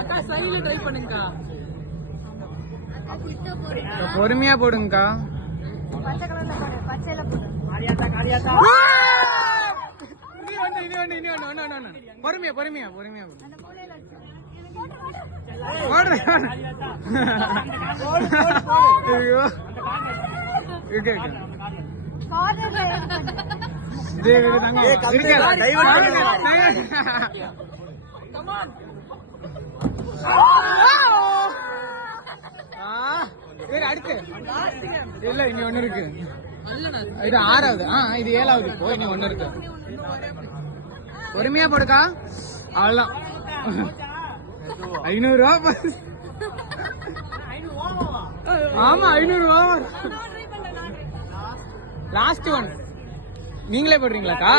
அக்கா சைடுல ட்ரை பண்ணுங்கக்கா. பொறுமையா போடுங்கக்கா. பச்சை கலர்ல போடு, பச்சையில போடு. பொறுமையா பொறுமையா பொறுமையா அந்த மூலையில வச்சு. கார்னர்ல அடுத்து இல்ல இனி ஒண்ணு இருக்கு. இது 6வது. இது 7வது. இப்போ இனி ஒண்ணு இருக்கு. பொறுமையா போடுக்கா. அவ்வளவுதான். 500 ரூபா. ஆமா 500 ரூபா. லாஸ்ட் ஒன் நீங்களே போடுறீங்களாக்கா?